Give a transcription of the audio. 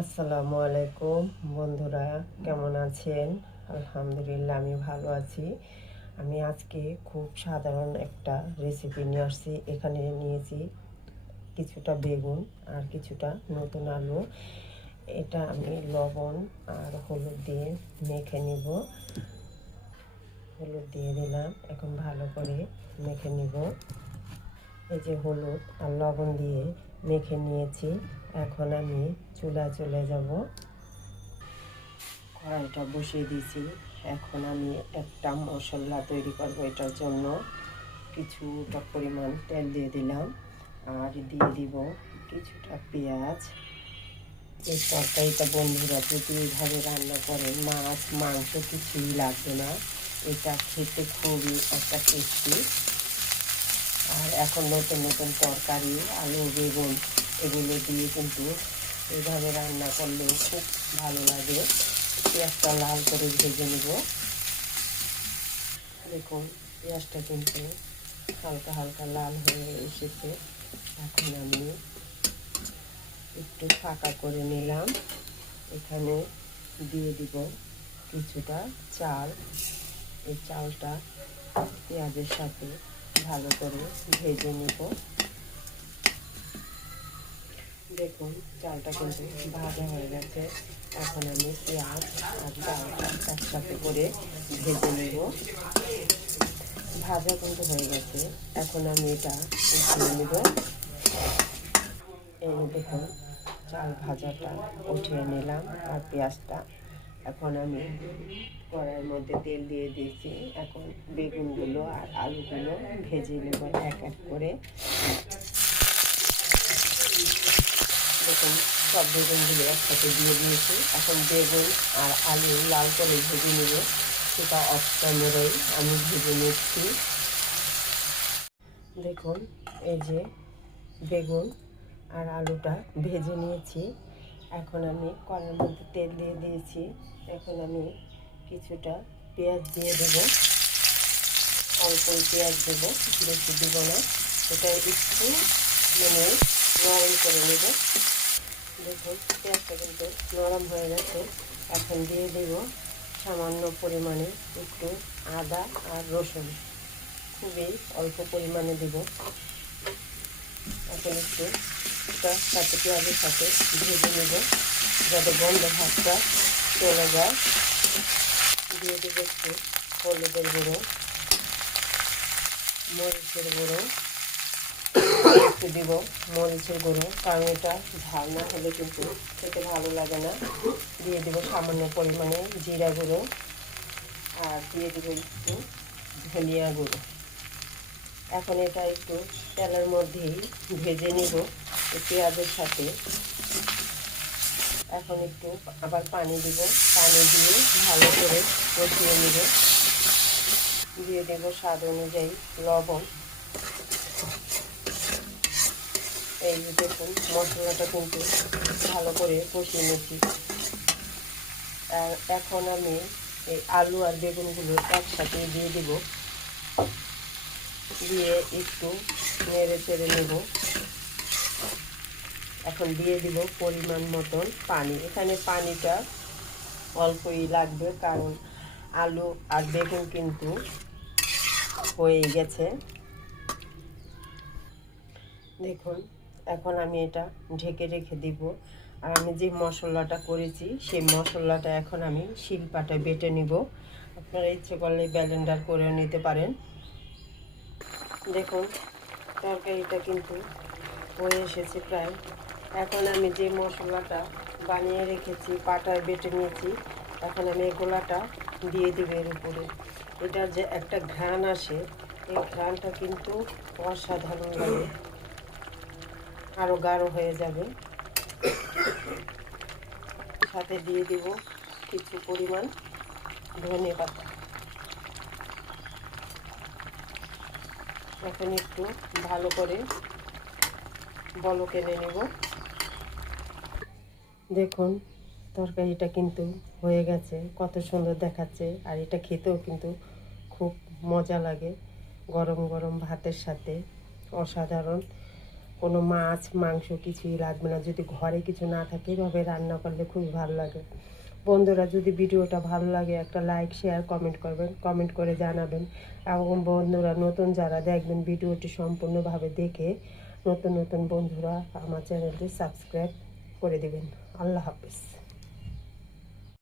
আসসালামু আলাইকুম বন্ধুরা, কেমন আছেন? আলহামদুলিল্লাহ, আমি ভালো আছি। আমি আজকে খুব সাধারণ একটা রেসিপি নিয়ে আসছি। এখানে নিয়েছি কিছুটা বেগুন আর কিছুটা নতুন আলু। এটা আমি লবণ আর হলুদ দিয়ে মেখে নিব। হলুদ দিয়ে দিলাম, এখন ভালো করে মেখে নিব। এই যে হলুদ আর লবণ দিয়ে মেখে নিয়েছি। এখন আমি চুলায় চলে যাব। কড়াইটা বসিয়ে দিয়েছি। এখন আমি একটা মশলা তৈরি করব। এটার জন্য কিছুটা পরিমাণ তেল দিয়ে দিলাম আর দিয়ে দিব কিছুটা পেঁয়াজ। এই তরকারিটা বন্ধুরা যদি এইভাবে রান্না করেন, মাছ মাংস কিছুই লাগবে না। এটা খেতে খুবই একটা টেস্টি। আর এখন নতুন নতুন তরকারি আলু বেগুন এগুলো দিয়ে কিন্তু এইভাবে রান্না করলেও খুব ভালো লাগে। পেঁয়াজটা লাল করে ভেজে নেব। দেখুন পেঁয়াজটা কিন্তু হালকা হালকা লাল হয়ে এসেছে। এখন আমি একটু ফাঁকা করে নিলাম। এখানে দিয়ে দিব কিছুটা চাল। এই চালটা পেঁয়াজের সাথে ভালো করে ভেজে নেব। দেখুন চালটা কিন্তু ভাজা হয়ে গেছে। এখন আমি পেঁয়াজ আর চালটা একসাথে করে ভেজে নেব। ভাজা কিন্তু হয়ে গেছে। এখন আমি এটা উঠিয়ে নেব। এই দেখুন চাল ভাজাটা উঠিয়ে নিলাম আর পেঁয়াজটা। এখন আমি কড়াইয়ের মধ্যে তেল দিয়ে দিয়েছি। এখন বেগুনগুলো আর আলুগুলো ভেজে নেব এক এক করে। দেখুন সব বেগুনগুলো একসাথে দিয়ে দিয়েছি। এখন বেগুন আর আলু লাল করে ভেজে নেব। সেটা অফ ক্যামেরায় আমি ভেজে নিচ্ছি। দেখুন এই যে বেগুন আর আলুটা ভেজে নিয়েছি। এখন আমি কড়াইয়ের মধ্যে তেল দিয়ে দিয়েছি। এখন আমি কিছুটা পেঁয়াজ দিয়ে দেব। অল্পই পেঁয়াজ দেবো, বেশি দেবো না। এটা একটু নরম করে নেব। দেখুন পেঁয়াজটা কিন্তু নরম হয়ে গেছে। এখন দিয়ে দেব সামান্য পরিমাণে একটু আদা আর রসুন, খুবই অল্প পরিমাণে দেব। এখন একটু সাথে পেঁয়াজের সাথে ভেজে নেব যাতে গন্ধ ভাতটা চলে যায়। দিয়ে দেবো একটু হলুদের গুঁড়ো, মরিচের গুঁড়ো, একটু দিব মরিচের গুঁড়ো, কারণ এটা ঝাল না হলে কিন্তু খেতে ভালো লাগে না। দিয়ে দেবো সামান্য পরিমাণে জিরা গুঁড়ো আর দিয়ে দেবো একটু ধনিয়া গুঁড়ো। এখন এটা একটু তেলের মধ্যেই ভেজে নিব পেঁয়াজের সাথে। এখন একটু আবার পানি দিব, পানি দিয়ে ভালো করে কষিয়ে নিব। দিয়ে দেবো স্বাদ অনুযায়ী লবণ। এই দেখুন মশলাটা কিন্তু ভালো করে কষিয়ে নিচ্ছি। আর এখন আমি এই আলু আর বেগুনগুলো একসাথে দিয়ে দিব। দিয়ে একটু নেড়ে চেড়ে নেব। এখন দিয়ে দিব পরিমাণ মতন পানি। এখানে পানিটা অল্পই লাগবে, কারণ আলু আর বেগুন কিন্তু হয়ে গেছে। দেখুন এখন আমি এটা ঢেকে রেখে দিব। আর আমি যে মশলাটা করেছি সেই মশলাটা এখন আমি শিলপাটায় বেটে নিব। আপনারা ইচ্ছে করলে ব্লেন্ডার করে নিতে পারেন। দেখুন তরকারিটা কিন্তু হয়ে এসেছে প্রায়। এখন আমি যে মশলাটা বানিয়ে রেখেছি, পাটায় বেটে নিয়েছি, এখন আমি এই গোলাটা দিয়ে দিব এর উপরে। এটার যে একটা ঘ্রাণ আসে, এই ঘ্রাণটা কিন্তু অসাধারণ লাগে, আরও গাঢ় হয়ে যাবে। সাথে দিয়ে দিব কিছু পরিমাণ ধনে পাতা। এখন একটু ভালো করে বলক এনে নেব। দেখুন তরকারিটা কিন্তু হয়ে গেছে, কত সুন্দর দেখাচ্ছে। আর এটা খেতেও কিন্তু খুব মজা লাগে গরম গরম ভাতের সাথে, অসাধারণ কোনো মাছ মাংস কিছুই লাগবে না। যদি ঘরে কিছু না থাকে এভাবে রান্না করলে খুবই ভালো লাগে। বন্ধুরা, যদি ভিডিওটা ভালো লাগে একটা লাইক শেয়ার কমেন্ট করবেন, কমেন্ট করে জানাবেন। এবং বন্ধুরা নতুন যারা দেখবেন ভিডিওটি সম্পূর্ণভাবে দেখে নতুন নতুন বন্ধুরা আমার চ্যানেলটি সাবস্ক্রাইব করে দেবেন। আল্লাহ হাফেজ।